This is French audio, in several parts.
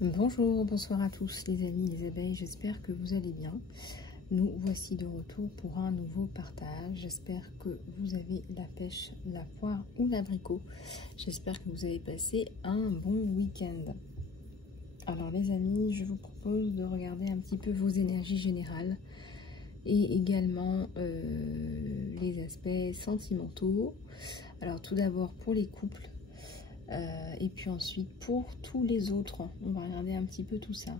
Bonjour, bonsoir à tous les amis, les abeilles, j'espère que vous allez bien. Nous voici de retour pour un nouveau partage. J'espère que vous avez la pêche, la poire ou l'abricot. J'espère que vous avez passé un bon week-end. Alors les amis, je vous propose de regarder un petit peu vos énergies générales et également les aspects sentimentaux. Alors tout d'abord pour les couples. Et puis ensuite pour tous les autres, on va regarder un petit peu tout ça.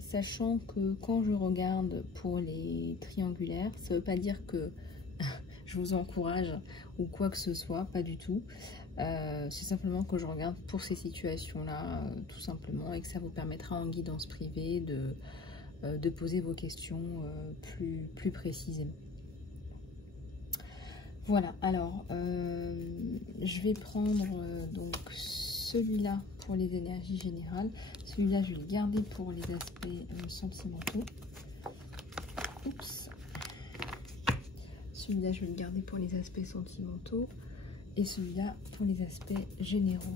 Sachant que quand je regarde pour les triangulaires, ça ne veut pas dire que je vous encourage ou quoi que ce soit, pas du tout. C'est simplement que je regarde pour ces situations-là, tout simplement, et que ça vous permettra en guidance privée de poser vos questions plus précisément. Voilà, alors je vais prendre donc celui-là pour les énergies générales. Celui-là, je vais le garder pour les aspects sentimentaux. Oups. Celui-là, je vais le garder pour les aspects sentimentaux. Et celui-là pour les aspects généraux.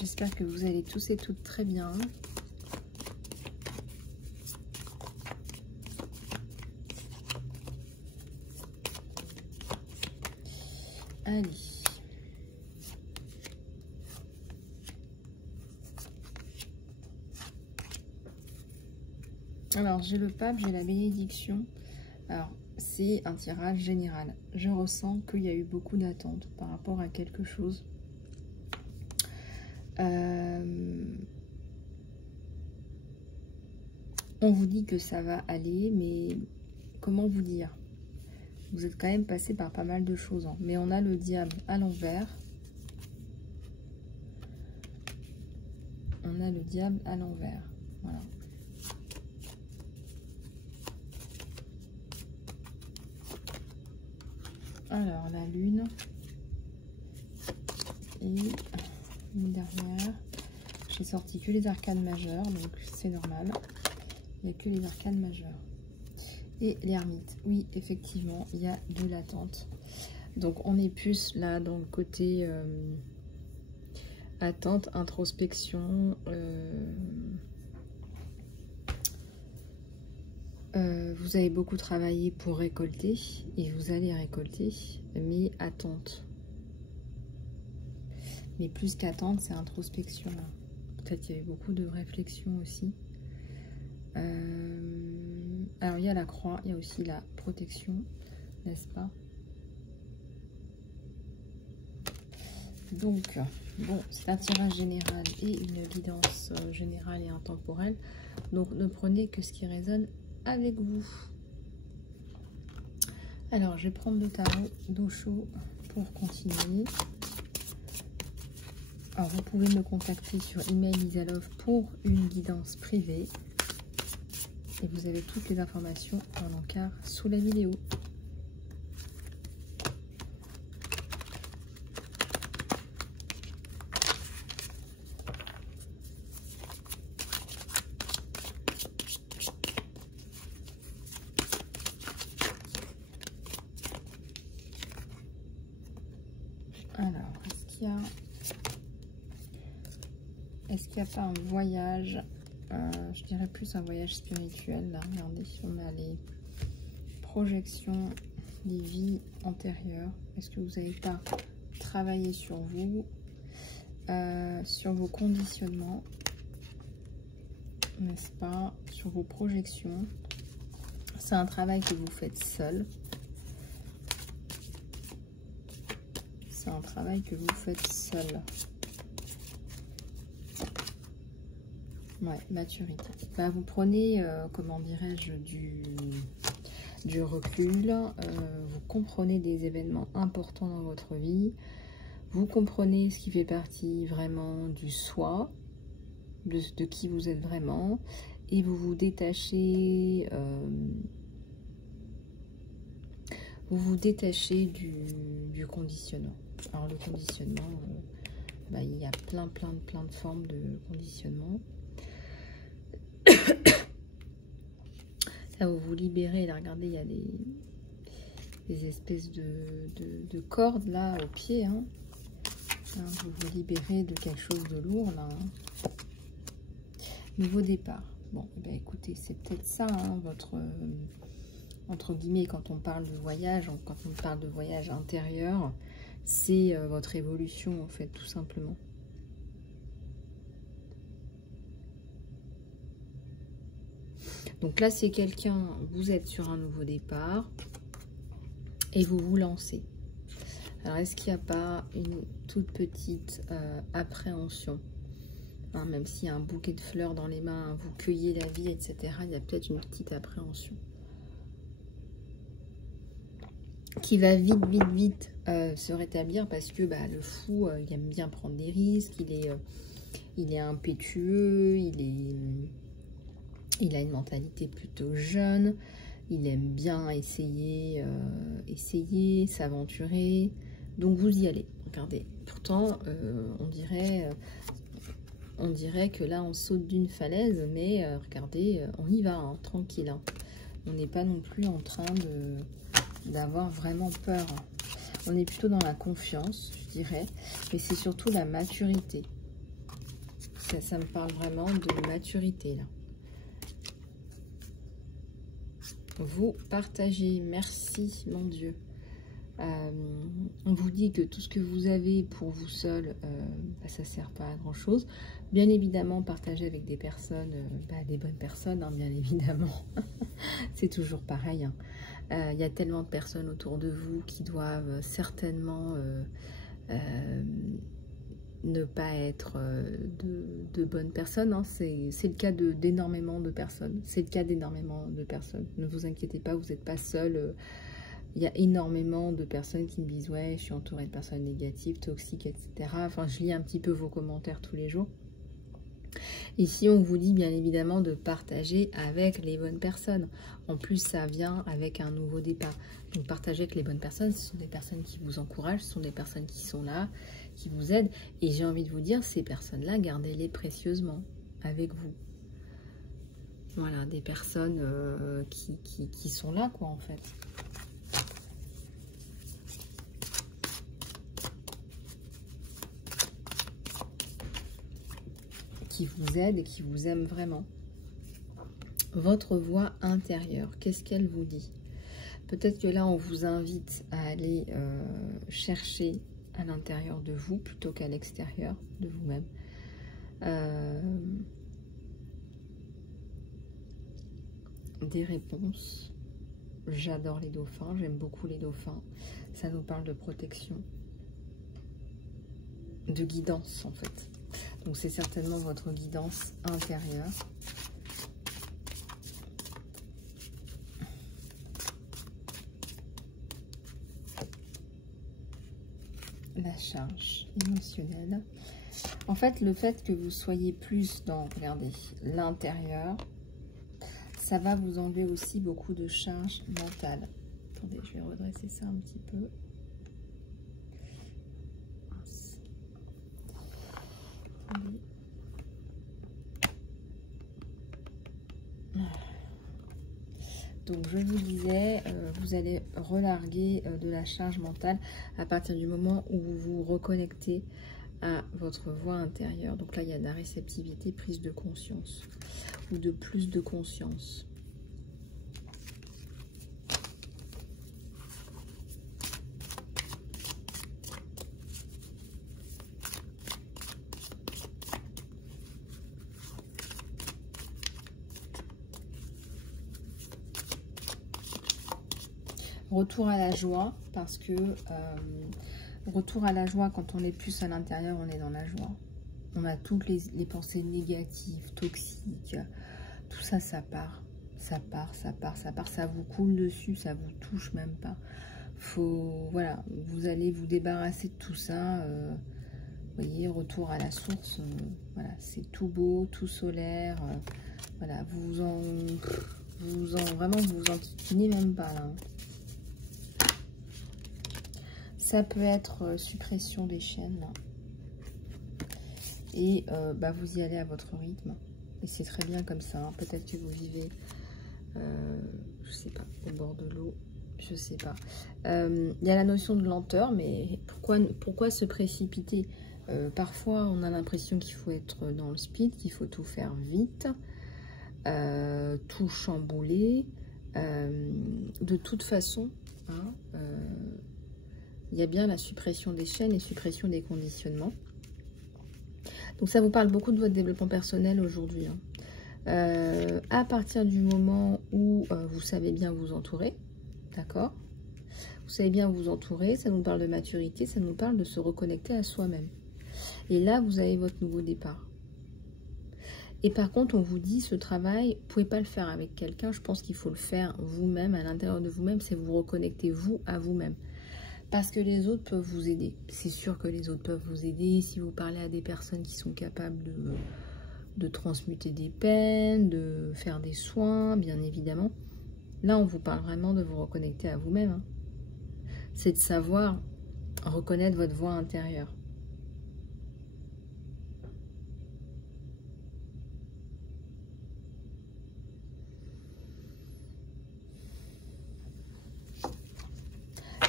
J'espère que vous allez tous et toutes très bien. Allez. Alors, j'ai le pape, j'ai la bénédiction. Alors, c'est un tirage général. Je ressens qu'il y a eu beaucoup d'attentes par rapport à quelque chose. On vous dit que ça va aller, mais comment vous dire? Vous êtes quand même passé par pas mal de choses, hein. Mais on a le diable à l'envers. On a le diable à l'envers. Voilà. Alors, la lune. Et une dernière. J'ai sorti que les arcanes majeures, donc c'est normal. Il n'y a que les arcanes majeures. Et l'ermite, oui, effectivement, il y a de l'attente. Donc, on est plus là dans le côté attente, introspection. Vous avez beaucoup travaillé pour récolter et vous allez récolter, mais attente. Mais plus qu'attente, c'est introspection. Peut-être qu'il y a eu beaucoup de réflexion aussi. Alors, il y a la croix, il y a aussi la protection, n'est-ce pas? Donc, bon, c'est un tirage général et une guidance générale et intemporelle. Donc, ne prenez que ce qui résonne avec vous. Alors, je vais prendre le tarot d'Osho pour continuer. Alors, vous pouvez me contacter sur email Lisalove pour une guidance privée. Et vous avez toutes les informations en encart sous la vidéo. Alors, est-ce qu'il y a pas un voyage? Je dirais plus un voyage spirituel. Là, regardez, on a les projections des vies antérieures. Est-ce que vous n'avez pas travaillé sur vous, sur vos conditionnements, n'est-ce pas, sur vos projections? C'est un travail que vous faites seul. C'est un travail que vous faites seul. Ouais, maturité. Bah, vous prenez, comment dirais-je, du recul. Vous comprenez des événements importants dans votre vie. Vous comprenez ce qui fait partie vraiment du soi, de qui vous êtes vraiment. Et vous vous détachez, du conditionnement. Alors, le conditionnement, bah, il y a plein de formes de conditionnement. Là, vous vous libérez. Là, regardez, il y a des espèces de cordes là au pied. Hein. Hein, vous vous libérez de quelque chose de lourd, là. Hein. Nouveau départ. Bon, eh bien, écoutez, c'est peut-être ça, hein, votre... entre guillemets, quand on parle de voyage, quand on parle de voyage intérieur, c'est votre évolution, en fait, tout simplement. Donc là, c'est quelqu'un, vous êtes sur un nouveau départ et vous vous lancez. Alors, est-ce qu'il n'y a pas une toute petite appréhension, hein, même s'il y a un bouquet de fleurs dans les mains, vous cueillez la vie, etc. Il y a peut-être une petite appréhension qui va vite, vite, vite se rétablir parce que bah, le fou, il aime bien prendre des risques, il est impétueux, il a une mentalité plutôt jeune, il aime bien essayer, s'aventurer, donc vous y allez, regardez. Pourtant, on dirait que là, on saute d'une falaise, mais regardez, on y va, hein, tranquille. Hein. On n'est pas non plus en train d'avoir vraiment peur. On est plutôt dans la confiance, je dirais, mais c'est surtout la maturité. Ça me parle vraiment de maturité, là. Vous partagez, merci mon Dieu. On vous dit que tout ce que vous avez pour vous seul, bah, ça ne sert pas à grand chose. Bien évidemment, partagez avec des personnes, des bonnes personnes, hein, bien évidemment. C'est toujours pareil. Hein. Y a tellement de personnes autour de vous qui doivent certainement ne pas être de bonnes personnes. Hein. C'est le cas d'énormément de personnes. C'est le cas d'énormément de personnes. Ne vous inquiétez pas, vous n'êtes pas seul. Il y a énormément de personnes qui me disent « Ouais, je suis entourée de personnes négatives, toxiques, etc. » Enfin, je lis un petit peu vos commentaires tous les jours. Ici, on vous dit bien évidemment de partager avec les bonnes personnes. En plus, ça vient avec un nouveau départ. Donc, partager avec les bonnes personnes, ce sont des personnes qui vous encouragent, ce sont des personnes qui sont là, qui vous aident. Et j'ai envie de vous dire, ces personnes-là, gardez-les précieusement avec vous. Voilà, des personnes qui sont là, quoi, en fait. Qui vous aident et qui vous aiment vraiment. Votre voix intérieure, qu'est-ce qu'elle vous dit? Peut-être que là, on vous invite à aller chercher à l'intérieur de vous plutôt qu'à l'extérieur de vous-même. Des réponses. J'adore les dauphins, j'aime beaucoup les dauphins. Ça nous parle de protection, de guidance en fait. Donc c'est certainement votre guidance intérieure. La charge émotionnelle. En fait, le fait que vous soyez plus dans, regardez, l'intérieur, ça va vous enlever aussi beaucoup de charge mentale. Attendez, je vais redresser ça un petit peu. Attendez. Donc, je vous disais, vous allez relarguer de la charge mentale à partir du moment où vous vous reconnectez à votre voix intérieure. Donc là, il y a de la réceptivité, prise de conscience ou de plus de conscience. Retour à la joie, parce que retour à la joie, quand on est plus à l'intérieur, on est dans la joie. On a toutes les pensées négatives, toxiques, tout ça, ça part. Ça part, ça part, ça part, ça vous coule dessus, ça vous touche même pas. Voilà, vous allez vous débarrasser de tout ça. Vous voyez, retour à la source, voilà, c'est tout beau, tout solaire. Voilà, vraiment, vous vous en tiquinez même pas là. Ça peut être suppression des chaînes. Là. Et vous y allez à votre rythme. Et c'est très bien comme ça. Hein. Peut-être que vous vivez, je sais pas, au bord de l'eau. Je sais pas. Il y a la notion de lenteur, mais pourquoi se précipiter? Parfois, on a l'impression qu'il faut être dans le speed, qu'il faut tout faire vite, tout chambouler. De toute façon, hein, il y a bien la suppression des chaînes et suppression des conditionnements. Donc ça vous parle beaucoup de votre développement personnel aujourd'hui. Hein. À partir du moment où vous savez bien vous entourer, d'accord? Vous savez bien vous entourer, ça nous parle de maturité, ça nous parle de se reconnecter à soi-même. Et là, vous avez votre nouveau départ. Et par contre, on vous dit, ce travail, vous ne pouvez pas le faire avec quelqu'un. Je pense qu'il faut le faire vous-même, à l'intérieur de vous-même. C'est vous reconnecter, vous, à vous-même. Parce que les autres peuvent vous aider. C'est sûr que les autres peuvent vous aider. Si vous parlez à des personnes qui sont capables de transmuter des peines, de faire des soins, bien évidemment. Là, on vous parle vraiment de vous reconnecter à vous-même. Hein. C'est de savoir reconnaître votre voix intérieure.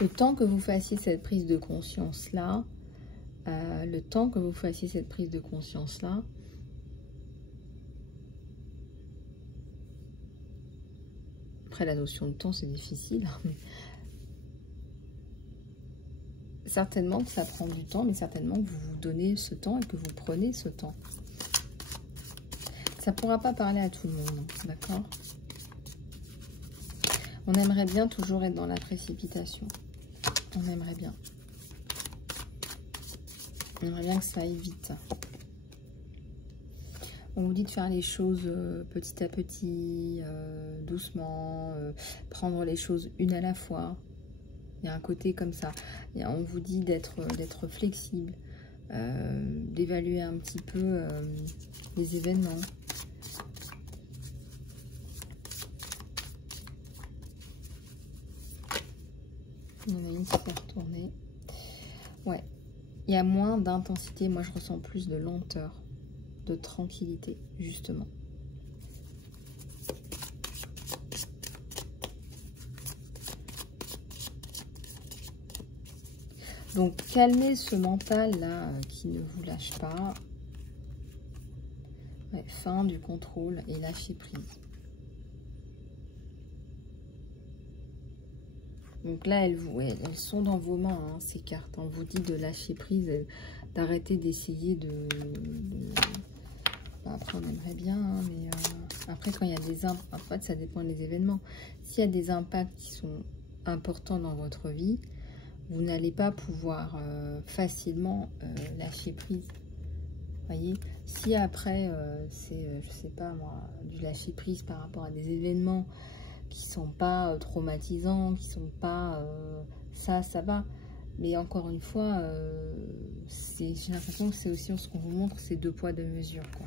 Le temps que vous fassiez cette prise de conscience-là, après la notion de temps c'est difficile, mais certainement que ça prend du temps, mais certainement que vous vous donnez ce temps et que vous prenez ce temps. Ça ne pourra pas parler à tout le monde, d'accord? On aimerait bien toujours être dans la précipitation. On aimerait bien. On aimerait bien que ça aille vite. On vous dit de faire les choses petit à petit, doucement, prendre les choses une à la fois. Il y a un côté comme ça. Et on vous dit d'être flexible, d'évaluer un petit peu les événements. Il y en a une qui s'est retournée. Ouais. Il y a moins d'intensité. Moi, je ressens plus de lenteur, de tranquillité, justement. Donc, calmez ce mental-là qui ne vous lâche pas. Ouais, fin du contrôle et lâcher prise. Donc là, elles sont dans vos mains, hein, ces cartes. On vous dit de lâcher prise, d'arrêter d'essayer de... Bah, après, on aimerait bien, hein, mais après, quand il y a des impacts, en fait, ça dépend des événements. S'il y a des impacts qui sont importants dans votre vie, vous n'allez pas pouvoir facilement lâcher prise. Voyez, si après, c'est, je sais pas moi, du lâcher prise par rapport à des événements qui sont pas traumatisants, qui sont pas ça va. Mais encore une fois, j'ai l'impression que c'est aussi ce qu'on vous montre, c'est 2 poids 2 mesures, quoi.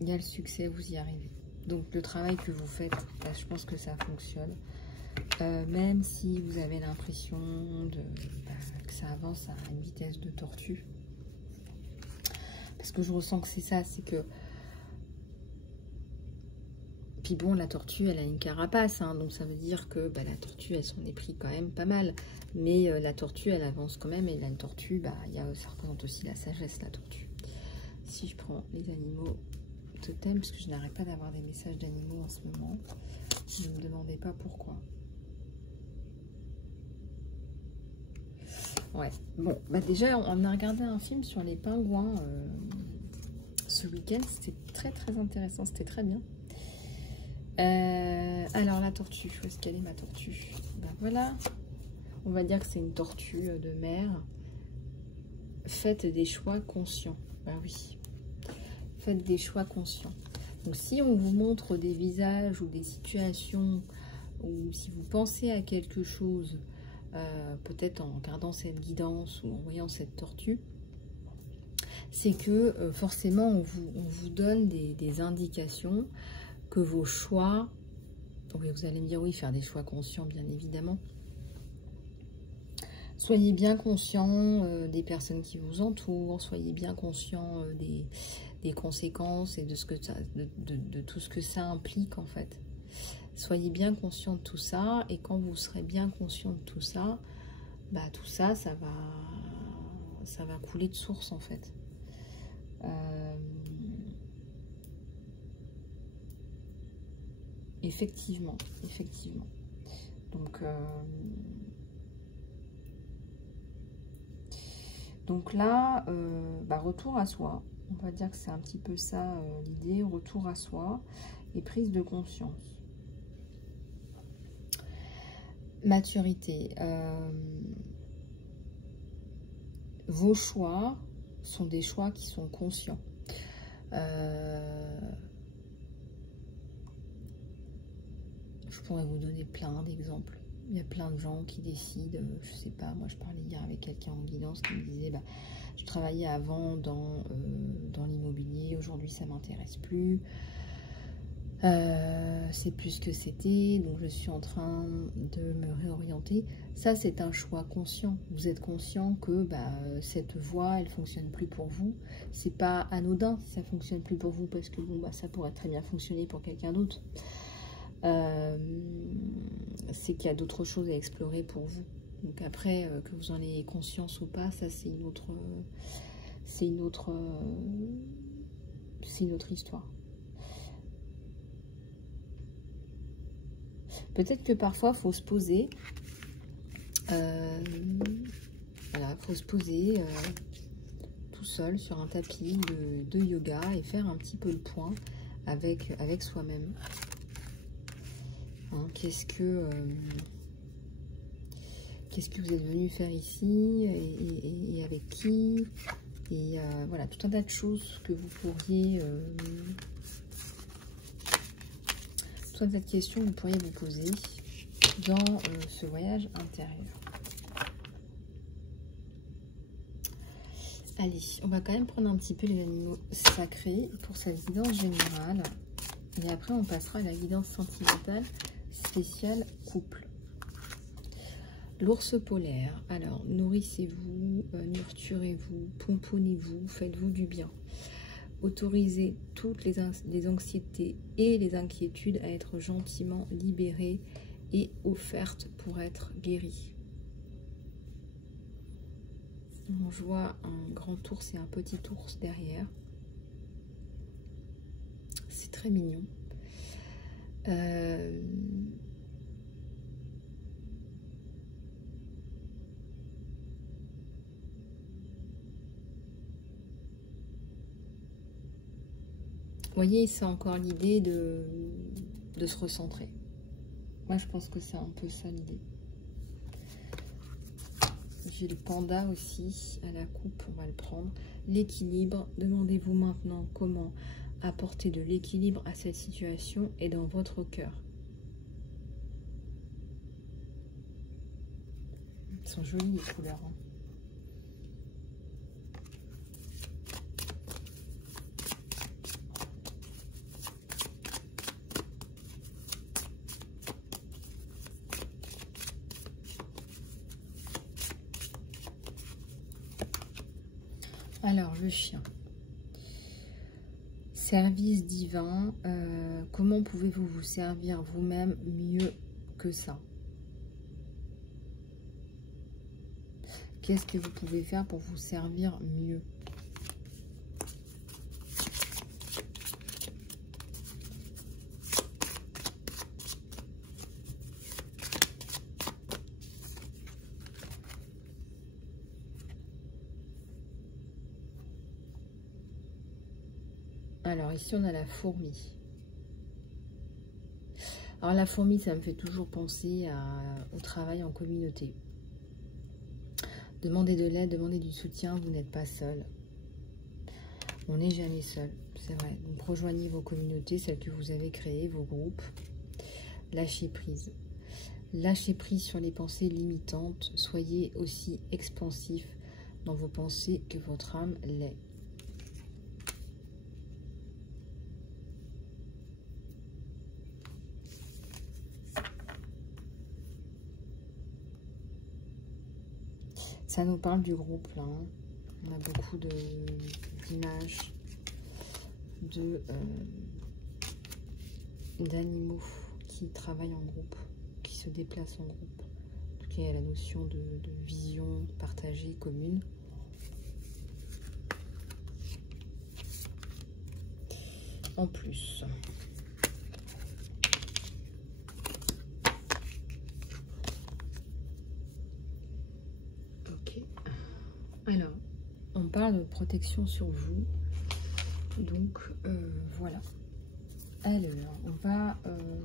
Il y a le succès, vous y arrivez. Donc le travail que vous faites, là, je pense que ça fonctionne. Même si vous avez l'impression que ça avance à une vitesse de tortue. Parce que je ressens que c'est ça, c'est que... Puis bon, la tortue, elle a une carapace, hein, donc ça veut dire que la tortue, elle s'en est pris quand même pas mal. Mais la tortue, elle avance quand même, et la tortue, ça représente aussi la sagesse, la tortue. Si je prends les animaux totems, parce que je n'arrête pas d'avoir des messages d'animaux en ce moment, ne me demandez pas pourquoi. Ouais, bon, déjà, on a regardé un film sur les pingouins ce week-end, c'était très très intéressant, c'était très bien. Alors la tortue, où est-ce qu'elle est ma tortue? Voilà, on va dire que c'est une tortue de mer. Faites des choix conscients. Oui, faites des choix conscients. Donc si on vous montre des visages ou des situations, ou si vous pensez à quelque chose, peut-être en regardant cette guidance ou en voyant cette tortue, c'est que forcément on vous donne des indications que vos choix, donc vous allez me dire oui, faire des choix conscients bien évidemment, soyez bien conscient des personnes qui vous entourent, soyez bien conscient des conséquences et de, ce que ça, de tout ce que ça implique en fait. Soyez bien conscient de tout ça, et quand vous serez bien conscient de tout ça, bah tout ça, ça va couler de source en fait. Effectivement. Donc là, retour à soi. On va dire que c'est un petit peu ça l'idée, retour à soi et prise de conscience. Maturité. Vos choix sont des choix qui sont conscients. Je pourrais vous donner plein d'exemples. Il y a plein de gens qui décident, je sais pas, moi je parlais hier avec quelqu'un en guidance qui me disait, je travaillais avant dans l'immobilier, aujourd'hui ça m'intéresse plus, c'est plus ce que c'était, donc je suis en train de me réorienter. Ça c'est un choix conscient. Vous êtes conscient que cette voie elle fonctionne plus pour vous. C'est pas anodin si ça fonctionne plus pour vous, parce que ça pourrait très bien fonctionner pour quelqu'un d'autre. C'est qu'il y a d'autres choses à explorer pour vous. Donc après, que vous en ayez conscience ou pas, ça c'est une autre histoire. Peut-être que parfois faut se poser, faut se poser tout seul sur un tapis de yoga et faire un petit peu le point avec soi-même. Hein, qu'est-ce que vous êtes venu faire ici et avec qui, et voilà, tout un tas de choses que vous pourriez tout un tas de questions que vous pourriez vous poser dans ce voyage intérieur. Allez, on va quand même prendre un petit peu les animaux sacrés pour cette guidance générale, et après on passera à la guidance sentimentale spéciale couple. L'ours polaire. Alors, nourrissez-vous, nurturez-vous, pomponnez-vous, faites-vous du bien. Autorisez toutes les anxiétés et les inquiétudes à être gentiment libérées et offertes pour être guéries. Je vois un grand ours et un petit ours derrière. C'est très mignon. Vous voyez, c'est encore l'idée de se recentrer. Moi, je pense que c'est un peu ça l'idée. J'ai le panda aussi à la coupe, on va le prendre. L'équilibre, demandez-vous maintenant comment apporter de l'équilibre à cette situation et dans votre cœur. Elles sont jolies les couleurs. Hein. Alors, le chien. Service divin. Comment pouvez-vous vous servir vous-même mieux que ça? Qu'est-ce que vous pouvez faire pour vous servir mieux? Alors ici on a la fourmi. Alors la fourmi, ça me fait toujours penser au travail en communauté. Demandez de l'aide, demandez du soutien, vous n'êtes pas seul. On n'est jamais seul, c'est vrai. Donc rejoignez vos communautés, celles que vous avez créées, vos groupes. Lâchez prise. Lâchez prise sur les pensées limitantes. Soyez aussi expansif dans vos pensées que votre âme l'est. Ça nous parle du groupe là. On a beaucoup d'images d'animaux qui travaillent en groupe, qui se déplacent en groupe. En tout cas, il y a la notion de vision partagée, commune. En plus. Ok. Alors, on parle de protection sur vous. Donc, voilà. Alors, on va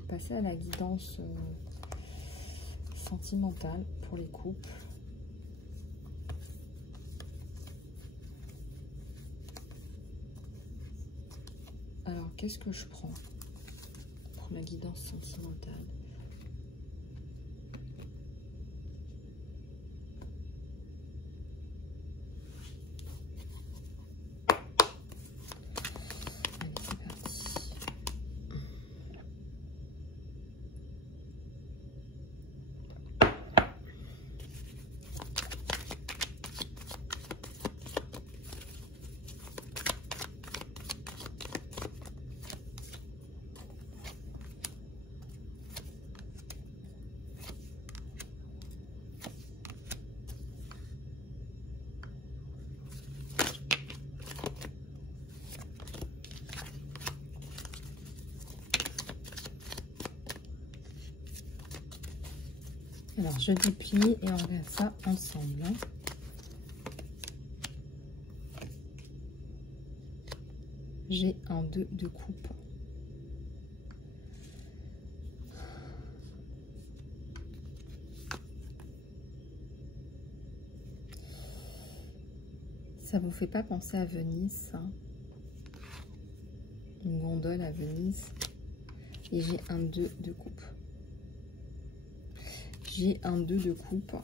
passer à la guidance sentimentale pour les couples. Alors, qu'est-ce que je prends pour ma guidance sentimentale? Allez, c'est parti. Alors, je déplie et on regarde ça ensemble. J'ai un 2 de coupe. Ça vous fait pas penser à Venise, hein? Une gondole à Venise. Et j'ai un 2 de coupe. J'ai un 2 de coupe.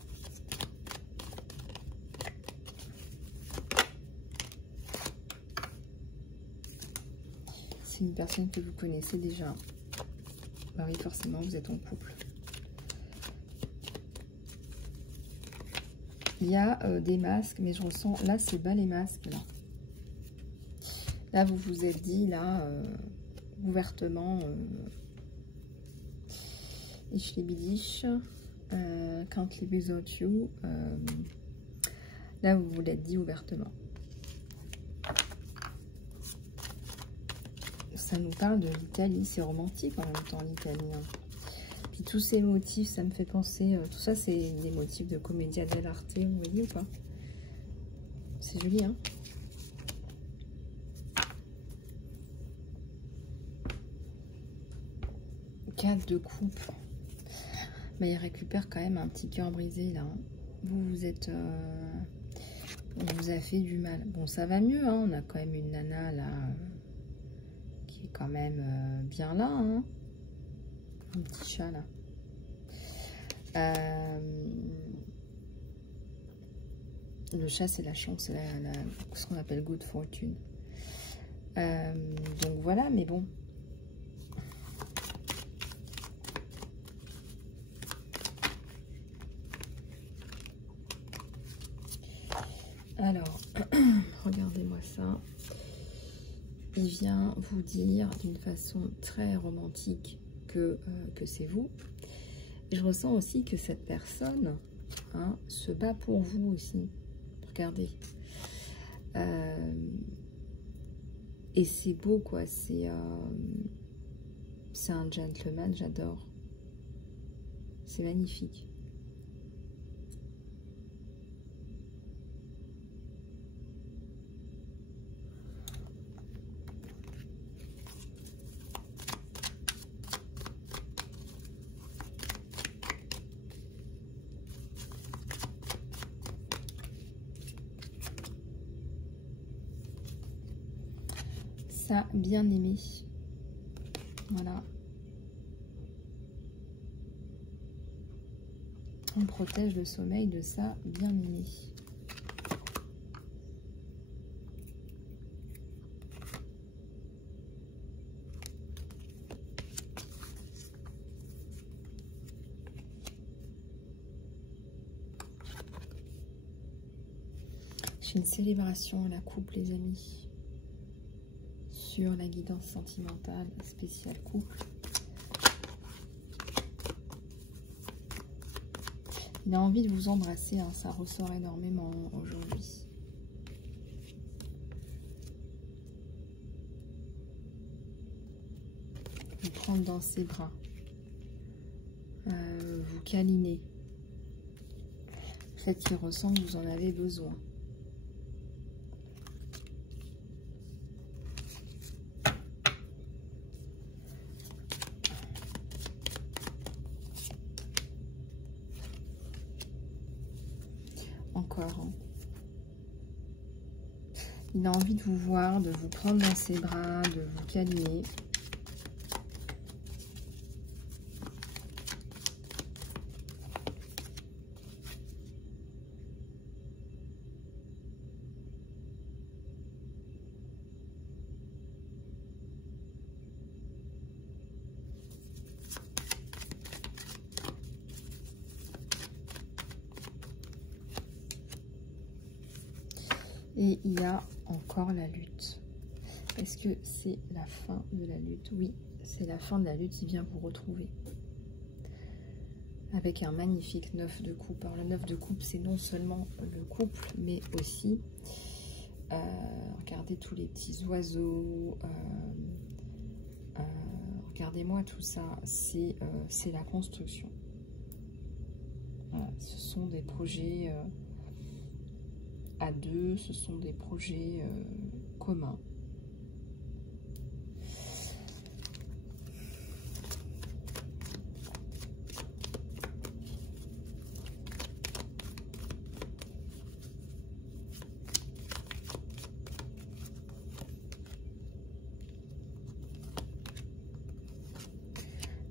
C'est une personne que vous connaissez déjà. Bah oui, forcément, vous êtes en couple. Il y a des masques, mais je ressens... Là, c'est bas les masques, là. Là, vous vous êtes dit, là, ouvertement... Ich liebe dich. Can't live without you. Là, vous vous l'êtes dit ouvertement. Ça nous parle de l'Italie. C'est romantique en même temps, l'Italie. Hein. Puis tous ces motifs, ça me fait penser... tout ça, c'est des motifs de Commedia dell'arte. Vous voyez ou pas? C'est joli, hein? Quatre de coupe. Mais il récupère quand même un petit cœur brisé là. Vous êtes... on vous a fait du mal. Bon, ça va mieux, hein. On a quand même une nana là qui est quand même bien là. Hein. Un petit chat là. Le chat, c'est la chance, c'est ce qu'on appelle good fortune. Donc voilà, mais bon. Alors, regardez-moi ça. Il vient vous dire d'une façon très romantique que c'est vous. Et je ressens aussi que cette personne se bat pour vous aussi. Regardez. Et c'est beau, quoi. C'est un gentleman, j'adore. C'est magnifique. Ça, bien aimé. Voilà. On protège le sommeil de ça, bien aimé. J'ai une célébration à la coupe, les amis. Sur la guidance sentimentale spéciale couple. Il a envie de vous embrasser, hein, ça ressort énormément aujourd'hui. Vous prendre dans ses bras. Vous câliner. Peut-être qu'il ressent que vous en avez besoin. Encore. Hein. Il a envie de vous voir, de vous prendre dans ses bras, de vous câliner. Et il y a encore la lutte. Est-ce que c'est la fin de la lutte? Oui, c'est la fin de la lutte. Il vient vous retrouver. Avec un magnifique 9 de coupe. Alors le 9 de coupe, c'est non seulement le couple, mais aussi, regardez tous les petits oiseaux. Regardez-moi tout ça. C'est la construction. Voilà, ce sont des projets... à deux, ce sont des projets communs.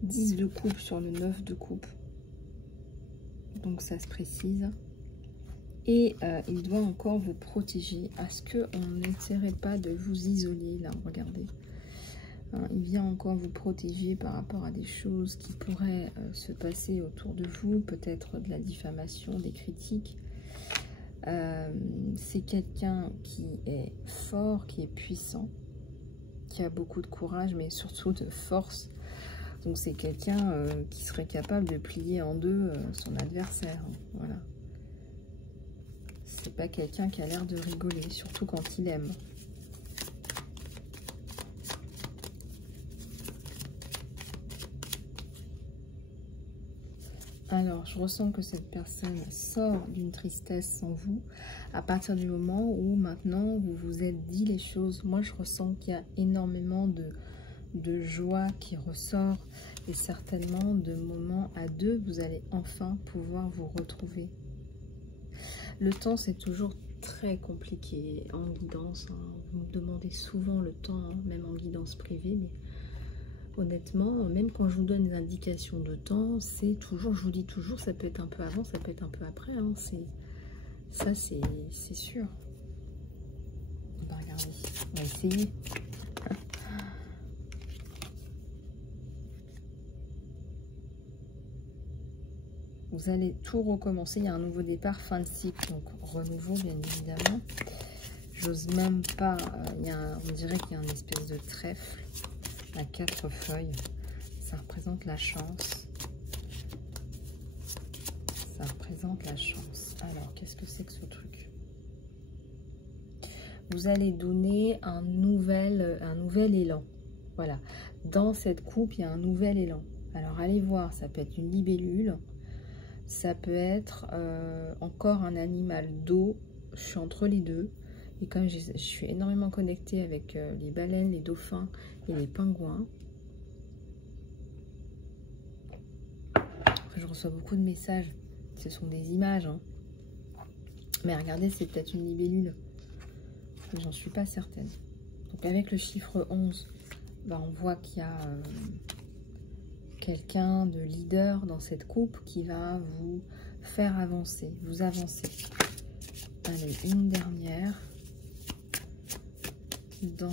« 10 de coupe sur le 9 de coupe. » Donc ça se précise. Et il doit encore vous protéger. Est-ce qu'on n'essaierait pas de vous isoler là? Regardez. Hein, il vient encore vous protéger par rapport à des choses qui pourraient se passer autour de vous. Peut-être de la diffamation, des critiques. C'est quelqu'un qui est fort, qui est puissant, qui a beaucoup de courage, mais surtout de force. Donc c'est quelqu'un qui serait capable de plier en deux son adversaire. Hein, voilà. C'est pas quelqu'un qui a l'air de rigoler, surtout quand il aime. Alors, je ressens que cette personne sort d'une tristesse sans vous à partir du moment où maintenant vous vous êtes dit les choses. Moi, je ressens qu'il y a énormément de joie qui ressort et certainement de moments à deux, vous allez enfin pouvoir vous retrouver. Le temps, c'est toujours très compliqué en guidance. Hein. Vous me demandez souvent le temps, hein, même en guidance privée. Mais honnêtement, même quand je vous donne des indications de temps, c'est toujours, je vous dis toujours, ça peut être un peu avant, ça peut être un peu après. Hein. Ça, c'est sûr. On va regarder, on va essayer. Vous allez tout recommencer. Il y a un nouveau départ, fin de cycle, donc renouveau, bien évidemment. J'ose même pas. On dirait qu'il y a une espèce de trèfle à 4 feuilles. Ça représente la chance. Ça représente la chance. Alors, qu'est-ce que c'est que ce truc? Vous allez donner un nouvel élan. Voilà. Dans cette coupe, il y a un nouvel élan. Alors, allez voir. Ça peut être une libellule. Ça peut être encore un animal d'eau. Je suis entre les deux. Et comme je suis énormément connectée avec les baleines, les dauphins et les pingouins. Je reçois beaucoup de messages. Ce sont des images. Hein. Mais regardez, c'est peut-être une libellule. J'en suis pas certaine. Donc avec le chiffre 11, ben, on voit qu'il y a... quelqu'un de leader dans cette coupe qui va vous faire avancer, vous avancer. Allez, une dernière dans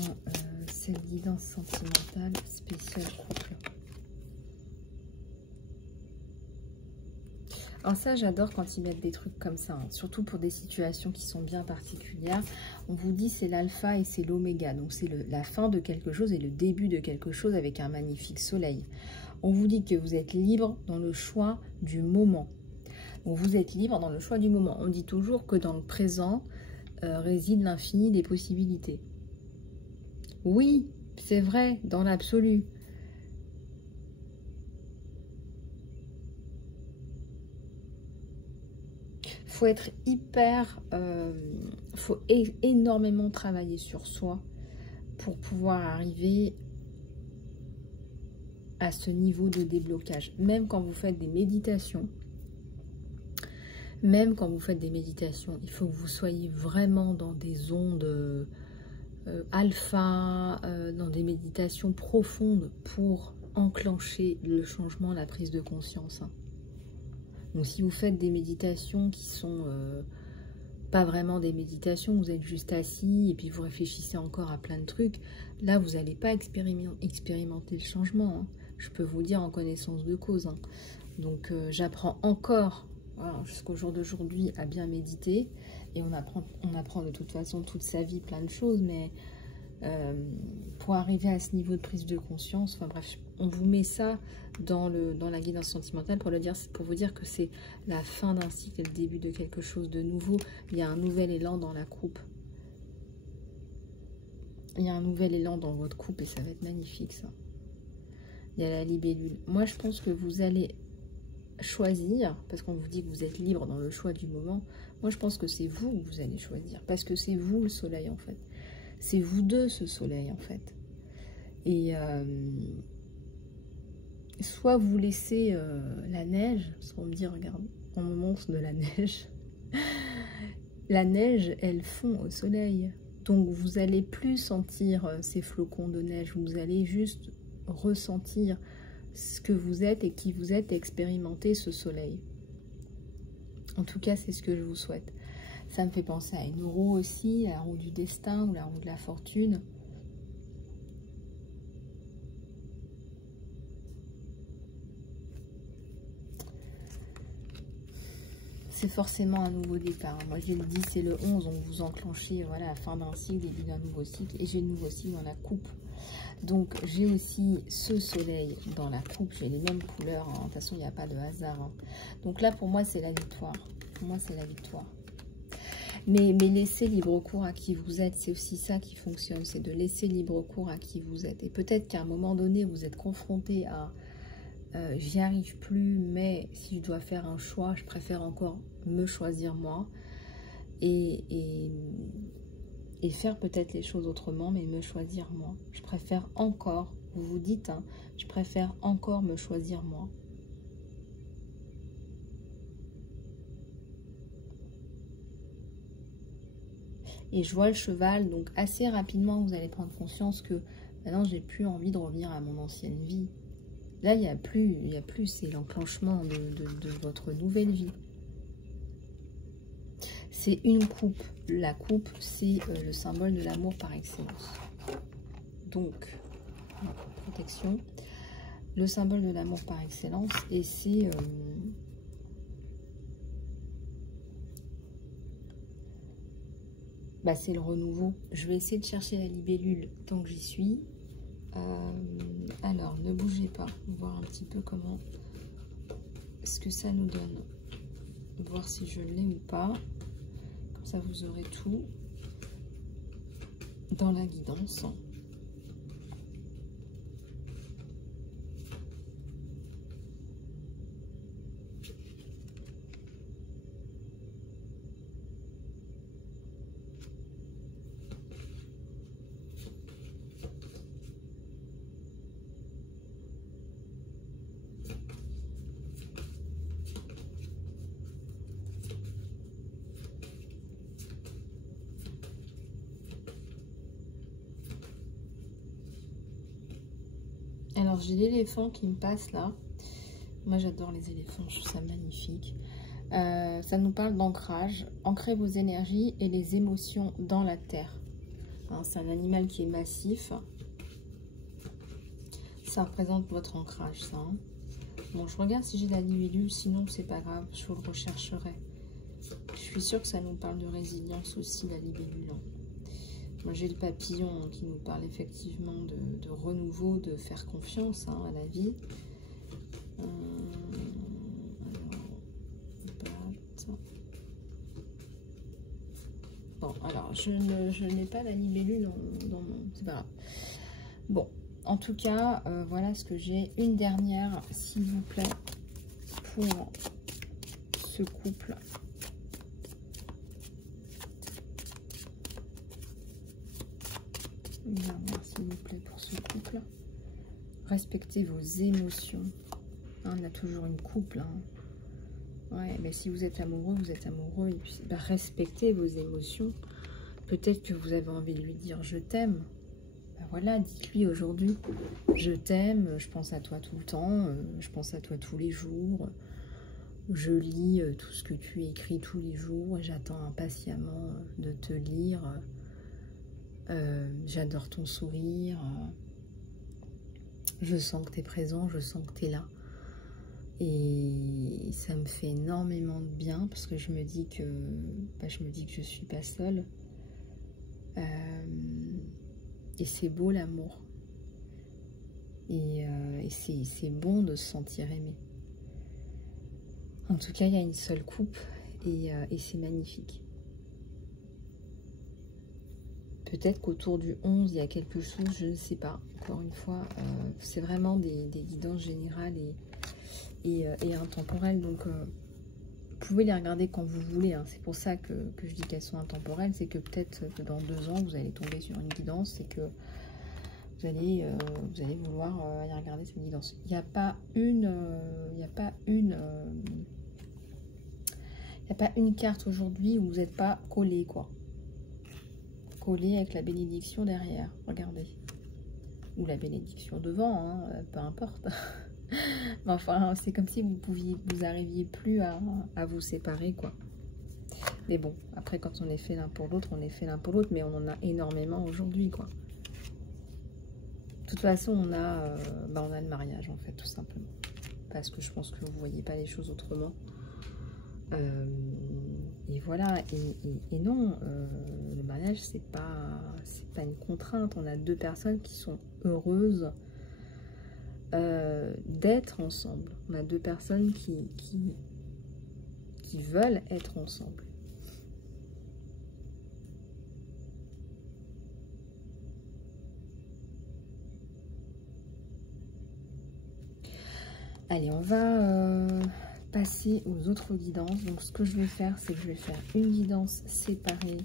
cette guidance sentimentale spéciale couple. Alors ça, j'adore quand ils mettent des trucs comme ça, hein, surtout pour des situations qui sont bien particulières. On vous dit c'est l'alpha et c'est l'oméga, donc c'est la fin de quelque chose et le début de quelque chose avec un magnifique soleil. On vous dit que vous êtes libre dans le choix du moment. Donc vous êtes libre dans le choix du moment. On dit toujours que dans le présent réside l'infini des possibilités. Oui, c'est vrai, dans l'absolu. Faut être hyper... faut énormément travailler sur soi pour pouvoir arriver à ce niveau de déblocage. Même quand vous faites des méditations, il faut que vous soyez vraiment dans des ondes alpha, dans des méditations profondes pour enclencher le changement, la prise de conscience. Donc si vous faites des méditations qui sont pas vraiment des méditations, vous êtes juste assis et puis vous réfléchissez encore à plein de trucs, là vous n'allez pas expérimenter le changement, hein. Je peux vous dire en connaissance de cause, hein. Donc j'apprends encore, voilà, jusqu'au jour d'aujourd'hui à bien méditer, et on apprend de toute façon toute sa vie plein de choses, mais pour arriver à ce niveau de prise de conscience, enfin bref, on vous met ça dans la guidance sentimentale pour vous dire que c'est la fin d'un cycle et le début de quelque chose de nouveau. Il y a un nouvel élan dans la coupe. Il y a un nouvel élan dans votre couple et ça va être magnifique, ça. Il y a la libellule. Moi, je pense que vous allez choisir, parce qu'on vous dit que vous êtes libre dans le choix du moment. Moi, je pense que c'est vous que vous allez choisir, parce que c'est vous le soleil, en fait. C'est vous deux, ce soleil, en fait. Et soit vous laissez la neige, parce qu'on me dit, regarde, on me montre de la neige. La neige, elle fond au soleil. Donc, vous allez plus sentir ces flocons de neige. Vous allez juste ressentir ce que vous êtes et qui vous êtes, expérimenter ce soleil. En tout cas, c'est ce que je vous souhaite. Ça me fait penser à une roue aussi, la roue du destin ou la roue de la fortune. C'est forcément un nouveau départ. Moi, j'ai le 10 et le 11, donc vous enclenchez, voilà, la fin d'un cycle, début d'un nouveau cycle. Et j'ai le nouveau cycle dans la coupe. Donc, j'ai aussi ce soleil dans la coupe. J'ai les mêmes couleurs. Hein. De toute façon, il n'y a pas de hasard. Hein. Donc là, pour moi, c'est la victoire. Pour moi, c'est la victoire. Mais laisser libre cours à qui vous êtes, c'est aussi ça qui fonctionne. C'est de laisser libre cours à qui vous êtes. Et peut-être qu'à un moment donné, vous êtes confronté à... j'y arrive plus, mais si je dois faire un choix, je préfère encore me choisir moi. Et faire peut-être les choses autrement, mais me choisir moi. Je préfère encore, vous vous dites, hein, je préfère encore me choisir moi. Et je vois le cheval, donc assez rapidement, vous allez prendre conscience que maintenant, j'ai plus envie de revenir à mon ancienne vie. Là, il n'y a plus, c'est l'enclenchement de votre nouvelle vie. C'est une coupe. La coupe, c'est le symbole de l'amour par excellence. Donc, protection, le symbole de l'amour par excellence, et c'est c'est le renouveau. Je vais essayer de chercher la libellule tant que j'y suis. Alors, ne bougez pas, voir un petit peu comment ce que ça nous donne. Voir si je l'ai ou pas. Comme ça, vous aurez tout dans la guidance. Alors, j'ai l'éléphant qui me passe là. Moi, j'adore les éléphants, je trouve ça magnifique. Ça nous parle d'ancrage. Ancrez vos énergies et les émotions dans la terre. Hein, c'est un animal qui est massif. Ça représente votre ancrage, ça. Hein. Bon, je regarde si j'ai la libellule, sinon c'est pas grave, je vous le rechercherai. Je suis sûre que ça nous parle de résilience aussi, la libellule. Moi, j'ai le papillon qui nous parle effectivement de renouveau, de faire confiance à la vie. Alors, Bon, alors, je n'ai pas la libellule dans mon... C'est pas grave. Bon, en tout cas, voilà ce que j'ai. Une dernière, s'il vous plaît, pour ce couple. Une dernière, s'il vous plaît, pour ce couple. Respectez vos émotions. Hein, on a toujours une couple. Hein. Ouais, mais si vous êtes amoureux, vous êtes amoureux. Et puis, bah, respectez vos émotions. Peut-être que vous avez envie de lui dire « je t'aime ». Ben voilà, dites-lui aujourd'hui « je t'aime, je pense à toi tout le temps, je pense à toi tous les jours, je lis tout ce que tu écris tous les jours, j'attends impatiemment de te lire, j'adore ton sourire, je sens que tu es présent, je sens que tu es là. » Et ça me fait énormément de bien parce que je me dis que je suis pas seule. Et c'est beau l'amour. Et c'est bon de se sentir aimé. En tout cas, il y a une seule coupe et c'est magnifique. Peut-être qu'autour du 11, il y a quelque chose, je ne sais pas. Encore une fois, c'est vraiment des guidances générales et intemporelles. Donc, vous pouvez les regarder quand vous voulez. Hein. C'est pour ça que je dis qu'elles sont intemporelles. C'est que peut-être que dans 2 ans, vous allez tomber sur une guidance et que vous allez vouloir aller regarder cette guidance. Il n'y a pas une carte aujourd'hui où vous n'êtes pas collé, quoi. Collé avec la bénédiction derrière. Regardez. Ou la bénédiction devant, hein, peu importe. Mais enfin, c'est comme si vous arriviez plus à vous séparer, quoi. Mais bon, après, quand on est fait l'un pour l'autre, on est fait l'un pour l'autre, mais on en a énormément aujourd'hui, quoi. De toute façon, on a le mariage, en fait, tout simplement. Parce que je pense que vous ne voyez pas les choses autrement. Et voilà, et non, le mariage, c'est pas une contrainte. On a 2 personnes qui sont heureuses d'être ensemble. On a 2 personnes qui veulent être ensemble. Allez, on va passer aux autres guidances. Donc, ce que je vais faire, c'est que je vais faire une guidance séparée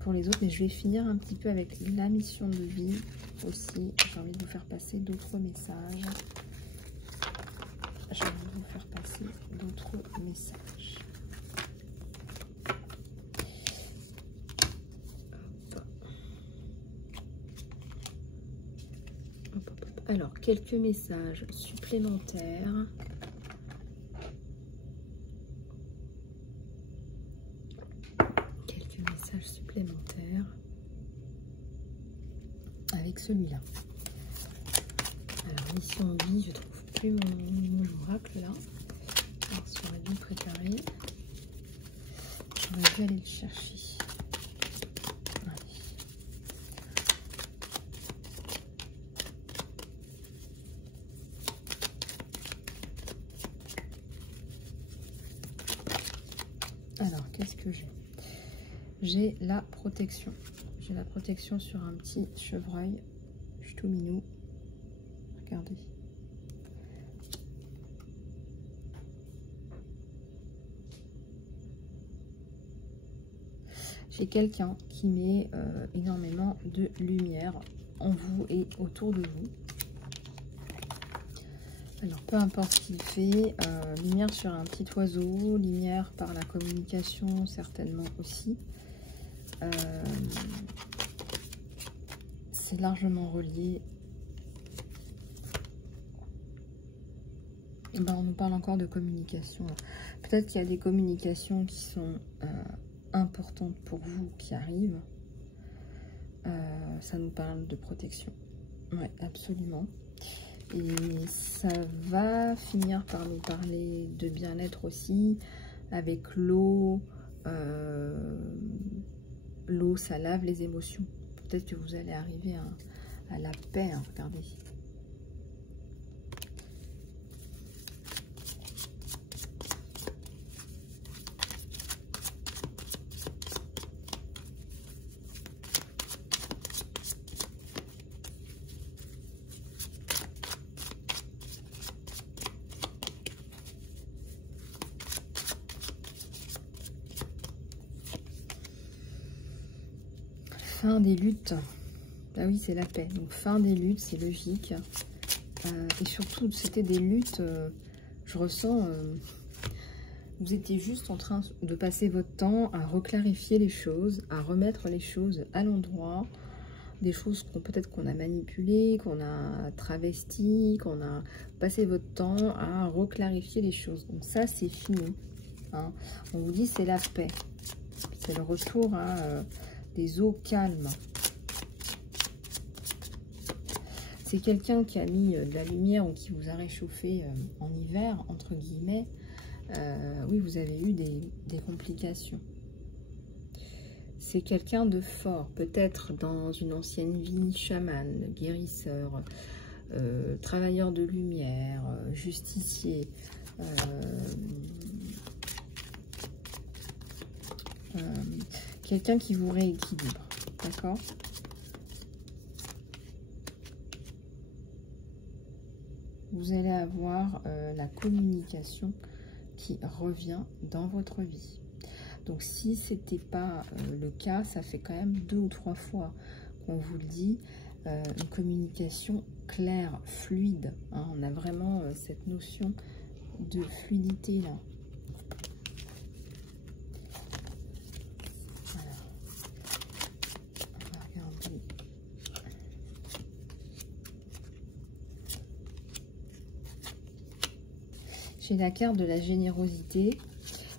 pour les autres. Mais je vais finir un petit peu avec la mission de vie aussi. J'ai envie de vous faire passer d'autres messages. J'ai envie de vous faire passer d'autres messages. Alors, quelques messages supplémentaires. Quelques messages supplémentaires avec celui-là. Alors, mission de vie, je trouve plus mon oracle là. Alors, sur la vie préparée. J'aurais dû aller le chercher. Alors, qu'est-ce que j'ai? J'ai la protection. J'ai la protection sur un petit chevreuil. Je suis tout minou. Regardez. J'ai quelqu'un qui met énormément de lumière en vous et autour de vous. Alors, peu importe ce qu'il fait, lumière sur un petit oiseau, lumière par la communication, certainement aussi. C'est largement relié. Et ben, on nous parle encore de communication. Peut-être qu'il y a des communications qui sont importantes pour vous, qui arrivent. Ça nous parle de protection. Oui, absolument. Et ça va finir par nous parler de bien-être aussi, avec l'eau. L'eau, ça lave les émotions. Peut-être que vous allez arriver à la paix, hein, regardez. Fin des luttes. Ah oui, c'est la paix. Donc fin des luttes, c'est logique. Et surtout, c'était des luttes, je ressens, vous étiez juste en train de passer votre temps à reclarifier les choses, à remettre les choses à l'endroit, des choses qu'on peut-être qu'on a manipulées, qu'on a travesties, qu'on a passé votre temps à reclarifier les choses. Donc ça, c'est fini. Hein. On vous dit c'est la paix. C'est le retour à des eaux calmes. C'est quelqu'un qui a mis de la lumière ou qui vous a réchauffé en hiver, entre guillemets. Oui, vous avez eu des complications. C'est quelqu'un de fort, peut-être dans une ancienne vie, chaman, guérisseur, travailleur de lumière, justicier, quelqu'un qui vous rééquilibre, d'accord? Vous allez avoir la communication qui revient dans votre vie. Donc si ce n'était pas le cas, ça fait quand même 2 ou 3 fois qu'on vous le dit, une communication claire, fluide. Hein, on a vraiment cette notion de fluidité là. Voilà. On va regarder. J'ai la carte de la générosité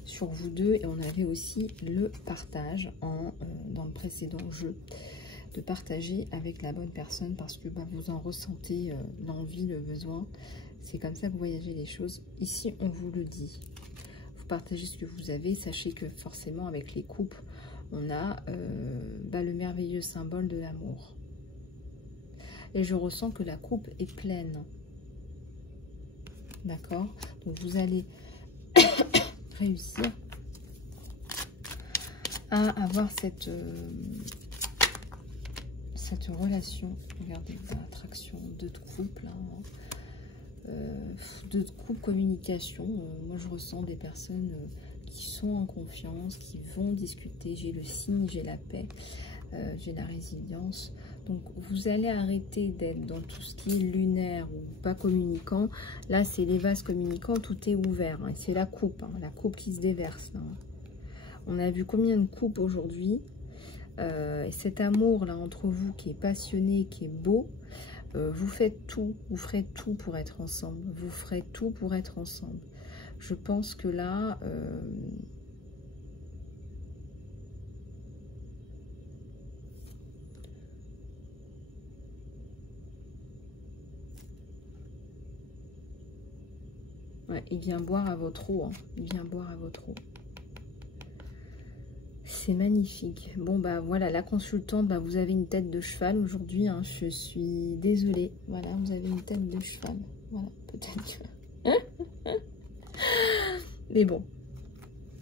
sur vous deux et on avait aussi le partage dans le précédent jeu, de partager avec la bonne personne parce que vous en ressentez l'envie, le besoin. C'est comme ça que vous voyagez les choses. Ici, on vous le dit. Vous partagez ce que vous avez. Sachez que forcément, avec les coupes, on a le merveilleux symbole de l'amour. Et je ressens que la coupe est pleine. D'accord? Donc, vous allez réussir à avoir cette relation. Regardez, l'attraction, 2 de couple, hein, 2 de couple, communication. Moi, je ressens des personnes qui sont en confiance, qui vont discuter. J'ai le signe, j'ai la paix, j'ai la résilience. Donc, vous allez arrêter d'être dans tout ce qui est lunaire ou pas communicant. Là, c'est les vases communicants, tout est ouvert. Hein, c'est la coupe qui se déverse. Là. On a vu combien de coupes aujourd'hui. Et cet amour-là entre vous qui est passionné, qui est beau, vous faites tout, vous ferez tout pour être ensemble. Vous ferez tout pour être ensemble. Je pense que là... ouais, il vient boire à votre eau. Hein. Il vient boire à votre eau. C'est magnifique. Bon, voilà, la consultante, vous avez une tête de cheval aujourd'hui. Hein, je suis désolée. Voilà, vous avez une tête de cheval. Voilà, peut-être que... Mais bon,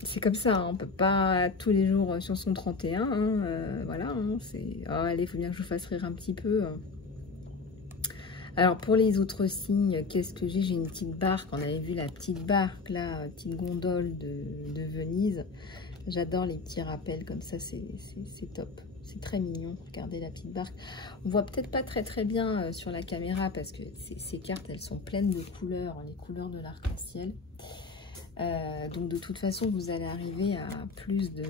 c'est comme ça. Hein, on ne peut pas tous les jours sur son 31. Hein, voilà, hein, c'est... Oh, allez, il faut bien que je vous fasse rire un petit peu. Hein. Alors, pour les autres signes, qu'est-ce que j'ai? J'ai une petite barque. On avait vu la petite barque, là, petite gondole de Venise. J'adore les petits rappels comme ça, c'est top. C'est très mignon. Regardez la petite barque. On voit peut-être pas très bien sur la caméra parce que ces cartes, elles sont pleines de couleurs, les couleurs de l'arc-en-ciel. Donc, de toute façon, vous allez arriver à plus de...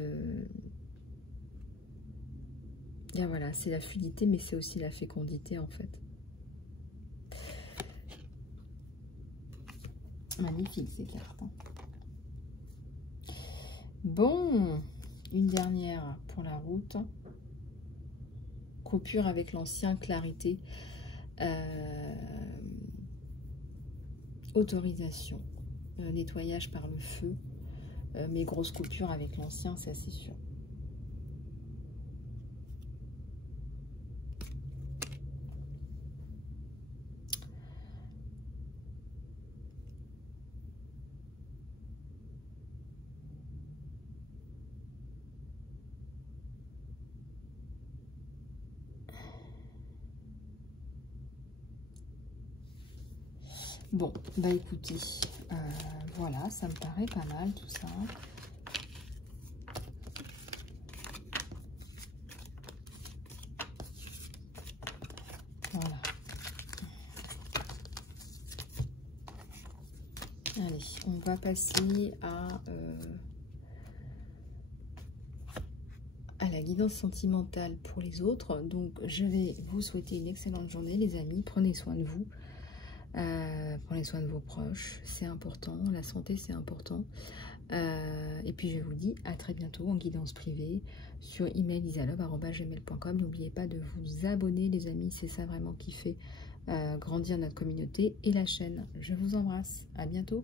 Et voilà, c'est la fluidité, mais c'est aussi la fécondité, en fait. Magnifique, ces cartes. Hein. Bon, une dernière pour la route. Coupure avec l'ancien, clarité. Autorisation. Nettoyage par le feu. Mais grosse coupure avec l'ancien, ça c'est sûr. Bon, écoutez, voilà, ça me paraît pas mal tout ça. passer à la guidance sentimentale pour les autres. Donc, je vais vous souhaiter une excellente journée, les amis. Prenez soin de vous. Prenez soin de vos proches. C'est important. La santé, c'est important. Et puis, je vous dis à très bientôt en guidance privée sur email isalove@gmail.com. N'oubliez pas de vous abonner, les amis. C'est ça vraiment qui fait grandir notre communauté et la chaîne. Je vous embrasse. À bientôt.